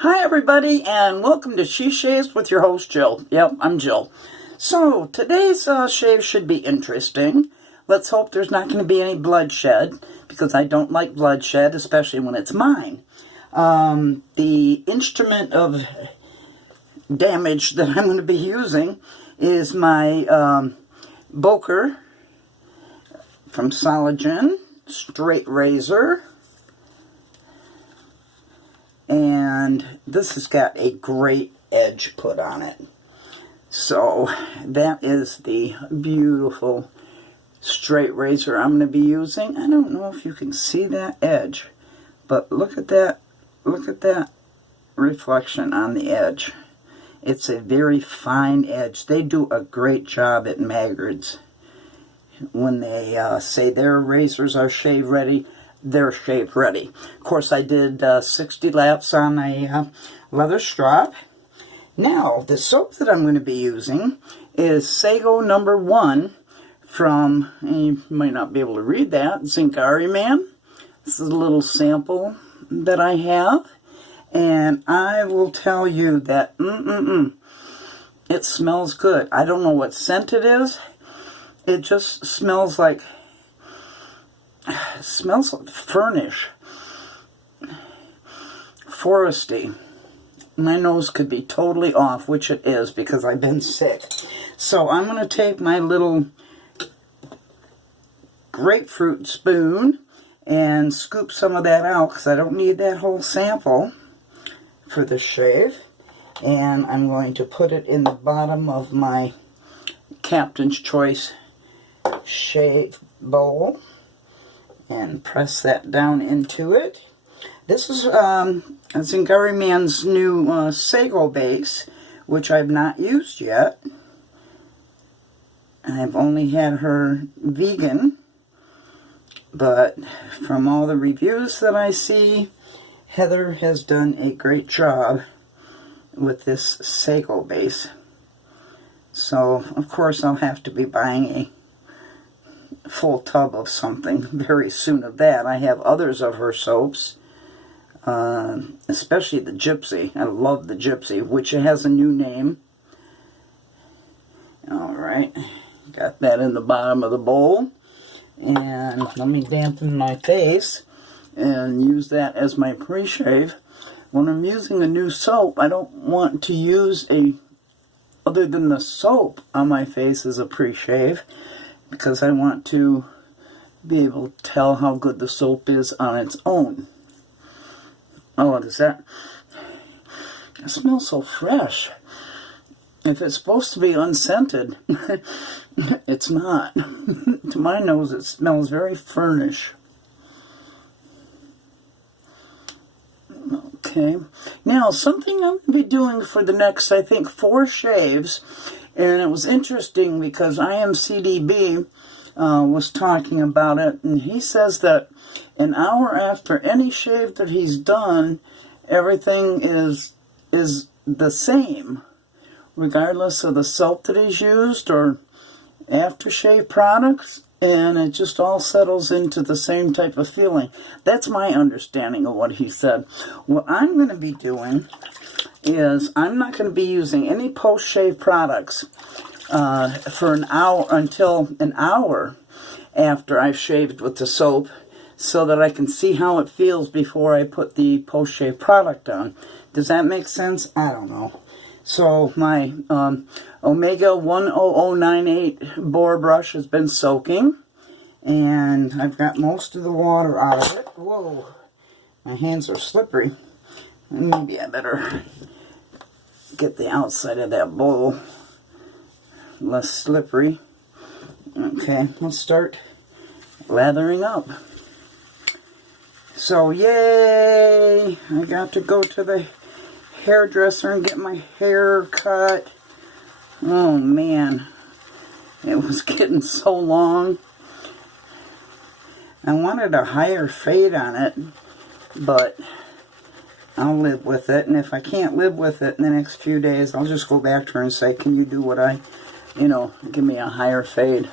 Hi everybody, and welcome to She Shaves with your host Jill. Yep, I'm Jill. So today's shave should be interesting. Let's hope there's not going to be any bloodshed, because I don't like bloodshed, especially when it's mine. The instrument of damage that I'm going to be using is my Boker from Sologen straight razor. And this has got a great edge put on it. So that is the beautiful straight razor I'm going to be using. I don't know if you can see that edge, but look at that reflection on the edge. It's a very fine edge. They do a great job at Maggard's. When they say their razors are shave ready, they're shave ready. Of course, I did 60 laps on a leather strop. Now, the soap that I'm going to be using is Sego No1 from, and you might not be able to read that, Zingari Man. This is a little sample that I have. And I will tell you that, it smells good. I don't know what scent it is. It just smells like furnish, foresty. My nose could be totally off, which it is because I've been sick. So I'm going to take my little grapefruit spoon and scoop some of that out because I don't need that whole sample for the shave. And I'm going to put it in the bottom of my Captain's Choice shave bowl and press that down into it. This is Zingari Man's new Sego Base, which I've not used yet. I've only had her vegan, but from all the reviews that I see, Heather has done a great job with this Sego Base. So, of course, I'll have to be buying a full tub of something very soon of that. I have others of her soaps, especially the Gypsy. I love the Gypsy, which has a new name. Alright, got that in the bottom of the bowl. And let me dampen my face and use that as my pre-shave. When I'm using a new soap, I don't want to use other than the soap on my face as a pre-shave, because I want to be able to tell how good the soap is on its own. Oh, what is that? It smells so fresh. If it's supposed to be unscented, it's not. To my nose, it smells very furnish. Okay. Now, something I'm going to be doing for the next, I think, 4 shaves. And it was interesting because IMCDB was talking about it, and he says that an hour after any shave that he's done, everything is the same, regardless of the soap that he's used or aftershave products, and it just all settles into the same type of feeling. That's my understanding of what he said. What I'm going to be doing is I'm not going to be using any post-shave products for an hour, until an hour after I've shaved with the soap, so that I can see how it feels before I put the post-shave product on. Does that make sense? I don't know. So my Omega 10098 boar brush has been soaking, and I've got most of the water out of it. Whoa, my hands are slippery. Maybe I better get the outside of that bowl less slippery. Okay, let's start lathering up. So, yay! I got to go to the hairdresser and get my hair cut. Oh man, it was getting so long. I wanted a higher fade on it, but I'll live with it. And if I can't live with it in the next few days, I'll just go back to her and say, can you do what give me a higher fade.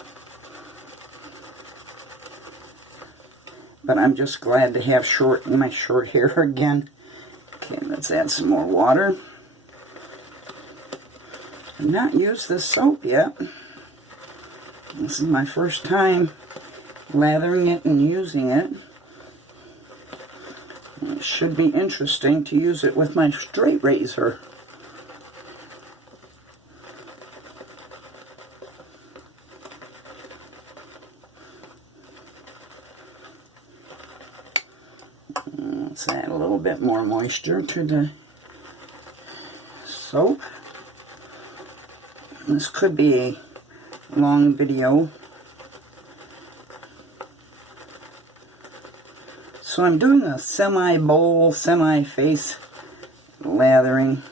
But I'm just glad to have my short hair again. Okay, let's add some more water. I've not used this soap yet. This is my first time lathering it and using it. It should be interesting to use it with my straight razor. Let's add a little bit more moisture to the soap. This could be a long video. So I'm doing a semi-bowl, semi-face lathering.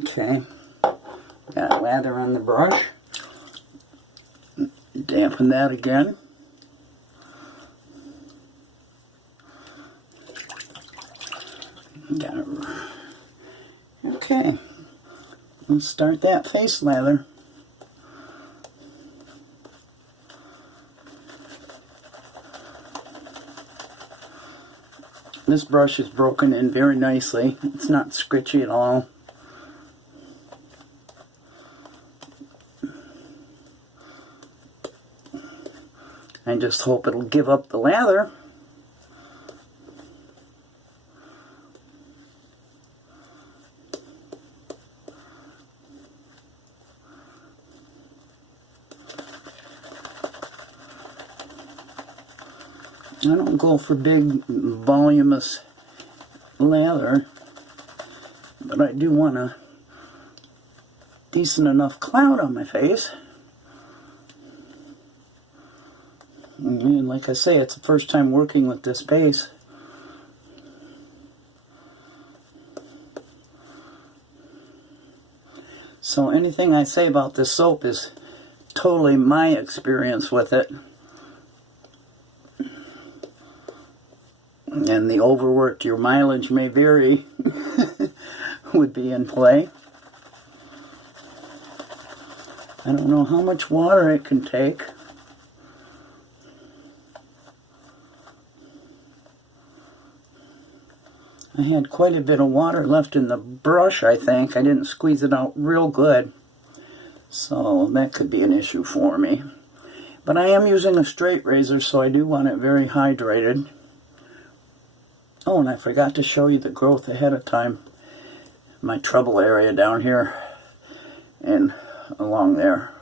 Okay, got lather on the brush. Dampen that again. Okay, let's start that face lather. This brush is broken in very nicely. It's not scritchy at all. I just hope it'll give up the lather. I don't go for big, voluminous lather, but I do want a decent enough cloud on my face. And like I say, it's the first time working with this base. So anything I say about this soap is totally my experience with it. And the overworked, your mileage may vary, would be in play. I don't know how much water it can take. I had quite a bit of water left in the brush, I think. I didn't squeeze it out real good. So that could be an issue for me. But I am using a straight razor, so I do want it very hydrated. Oh, and I forgot to show you the growth ahead of time. My trouble area down here and along there.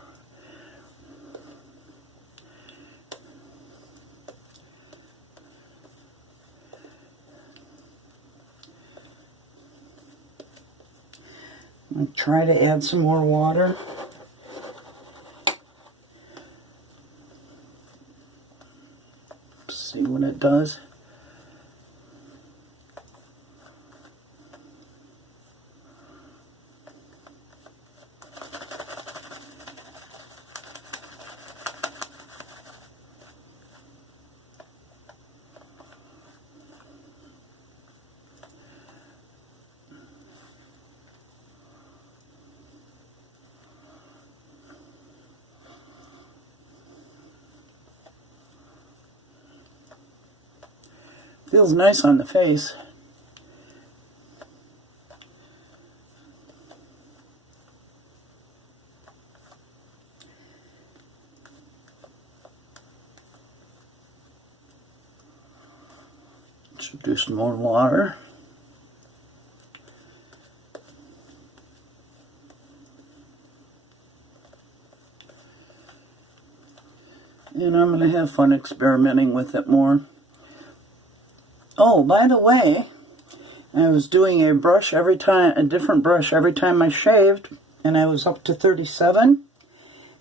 I'll try to add some more water. See what it does. Feels nice on the face. Introduce more water. And I'm going to have fun experimenting with it more. Oh, by the way, I was doing a brush every time, a different brush every time I shaved, and I was up to 37.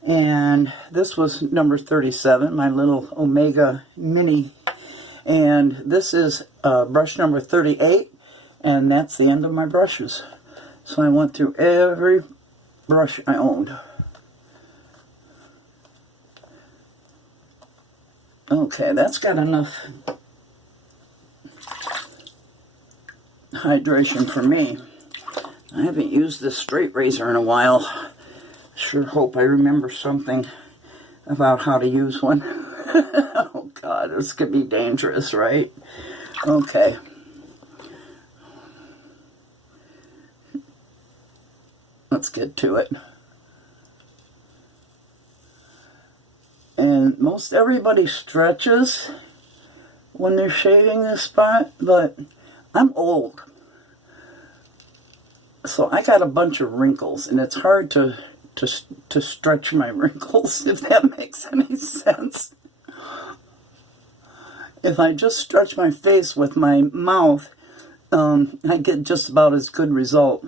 And this was number 37, my little Omega Mini. And this is brush number 38, and that's the end of my brushes. So I went through every brush I owned. Okay, that's got enough hydration for me. I haven't used this straight razor in a while. Sure hope I remember something about how to use one. God, this could be dangerous, right? Okay. Let's get to it. And most everybody stretches when they're shaving this spot, but I'm old. So I got a bunch of wrinkles, and it's hard to stretch my wrinkles, if that makes any sense. If I just stretch my face with my mouth, I get just about as good result.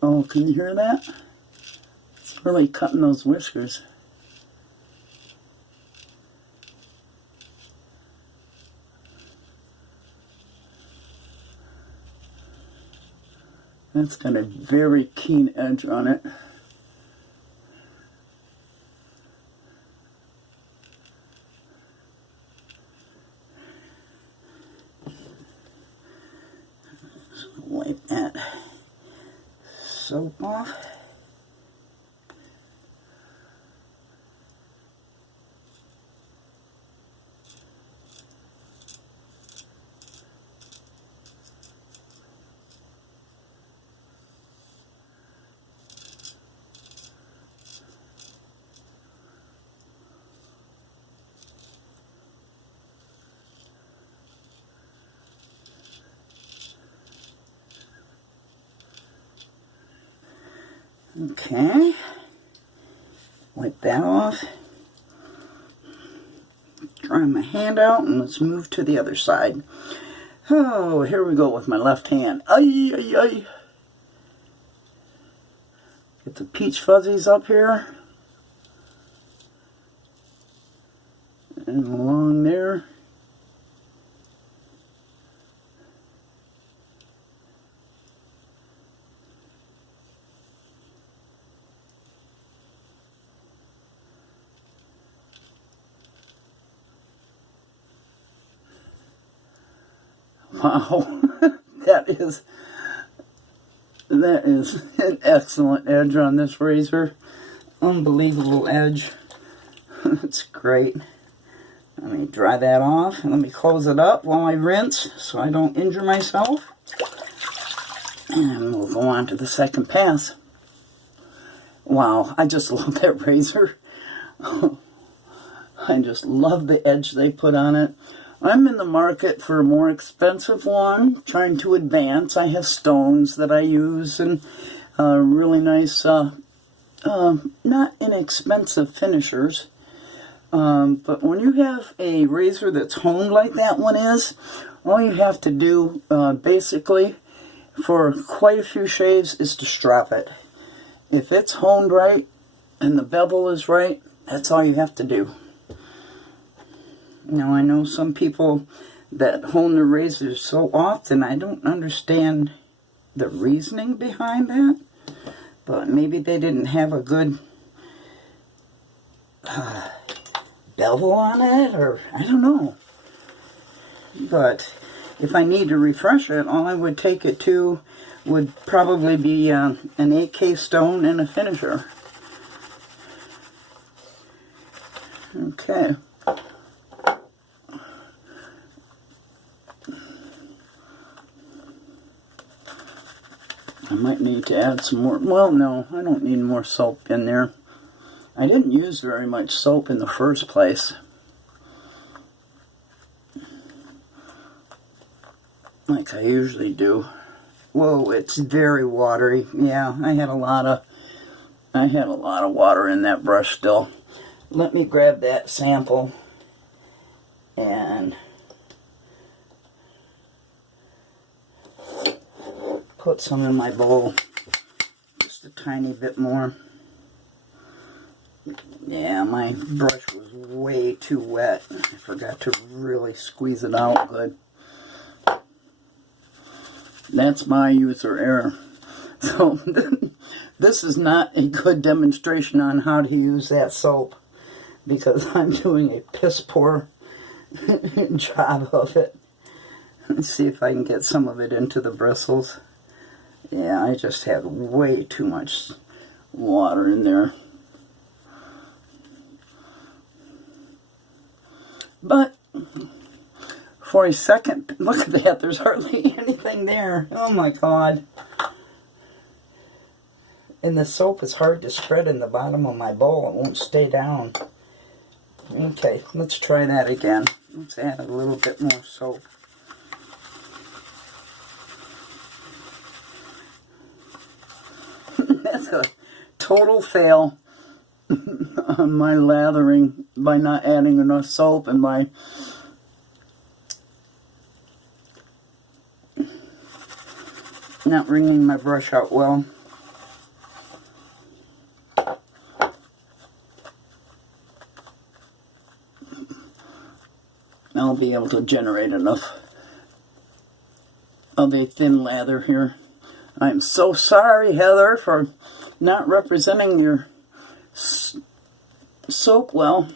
Oh, can you hear that? It's really cutting those whiskers. That's got a very keen edge on it. Just wipe that soap off. Okay, wipe that off. Dry my hand out, and let's move to the other side. Oh, here we go with my left hand. Ay, ay, ay. Get the peach fuzzies up here. And along there. Wow, that is an excellent edge on this razor. Unbelievable edge. It's great. Let me dry that off, and let me close it up while I rinse so I don't injure myself. And we'll go on to the second pass. Wow, I just love that razor. I just love the edge they put on it. I'm in the market for a more expensive one, trying to advance. I have stones that I use and really nice, not inexpensive finishers. But when you have a razor that's honed like that one is, all you have to do basically for quite a few shaves is to strop it. If it's honed right and the bevel is right, that's all you have to do. Now, I know some people that hone their razors so often, I don't understand the reasoning behind that, but maybe they didn't have a good bevel on it, or I don't know. But if I need to refresh it, all I would take it to would probably be an 8K stone and a finisher. Okay. I might need to add some more. Well, no, I don't need more soap in there. I didn't use very much soap in the first place. Like I usually do. Whoa, it's very watery. Yeah, I had a lot of water in that brush still. Let me grab that sample and put some in my bowl, just a tiny bit more. Yeah, my brush was way too wet. I forgot to really squeeze it out good. That's my user error. So this is not a good demonstration on how to use that soap, because I'm doing a piss poor job of it. Let's see if I can get some of it into the bristles. Yeah, I just had way too much water in there. But for a second, look at that, there's hardly anything there. Oh my God. And the soap is hard to spread in the bottom of my bowl. It won't stay down. Okay, let's try that again. Let's add a little bit more soap. That's a total fail on my lathering by not adding enough soap and by not wringing my brush out well. I'll be able to generate enough of a thin lather here. I'm so sorry, Heather, for not representing your soap well.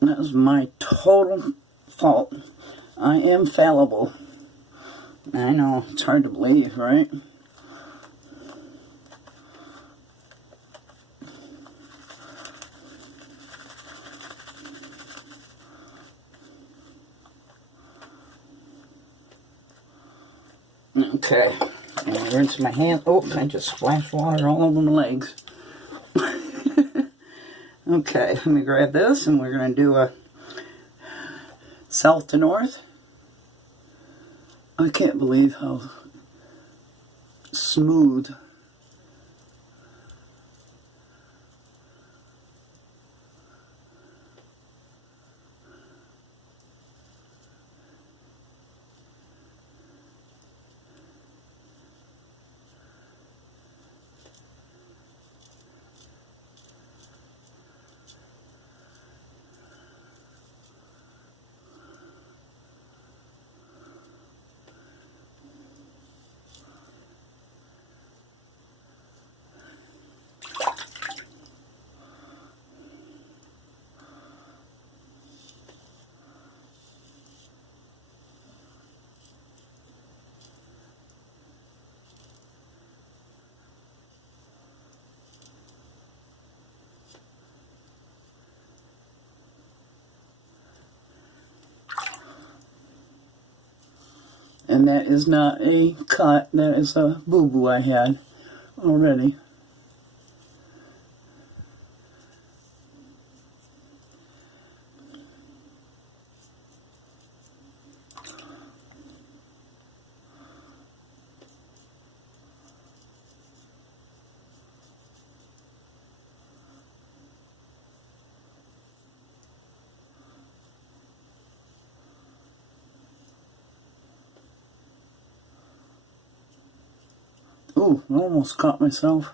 That was my total fault. I am fallible. I know, it's hard to believe, right? Okay, and I rinse my hand. Oh, I just splashed water all over my legs. Okay, let me grab this and we're going to do a south to north. I can't believe how smooth and that is not a cut, that is a boo-boo I had already. Ooh, I almost caught myself.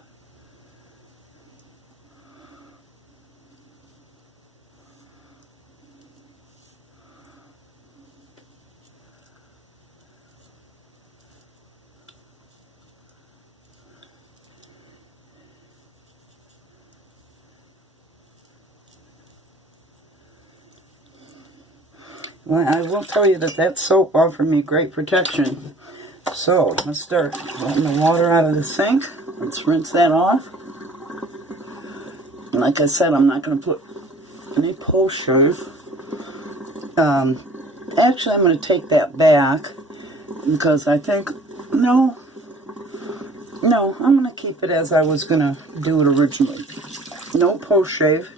Well, I will tell you that that soap offered me great protection. So, let's start letting the water out of the sink. Let's rinse that off. And like I said, I'm not going to put any post-shave. Actually, I'm going to take that back because I think, no, I'm going to keep it as I was going to do it originally. No post-shave.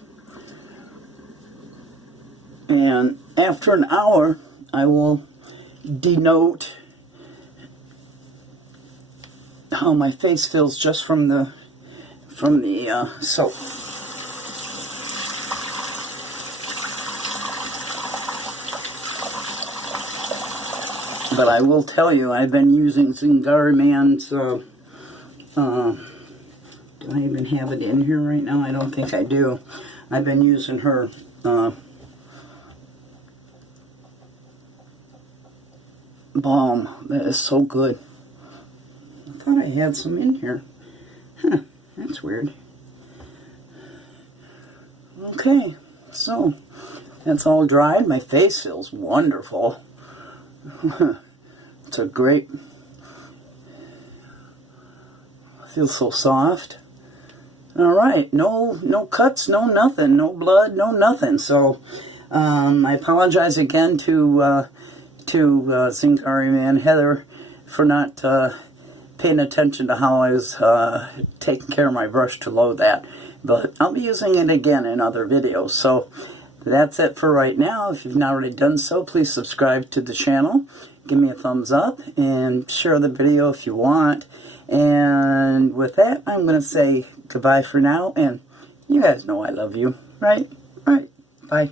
And after an hour, I will denote how my face feels just from the soap. But I will tell you, I've been using Zingari Man's, do I even have it in here right now? I don't think I do. I've been using her balm. That is so good. I thought I had some in here. Huh, that's weird. Okay, so that's all dried. My face feels wonderful. It's a great, feels so soft. All right, no cuts, no nothing, no blood, no nothing. So I apologize again to Zingari Man Heather for not paying attention to how I was taking care of my brush to load that. But I'll be using it again in other videos. So that's it for right now. If you've not already done so, please subscribe to the channel. Give me a thumbs up and share the video if you want. And with that, I'm going to say goodbye for now. And you guys know I love you, right? All right. Bye.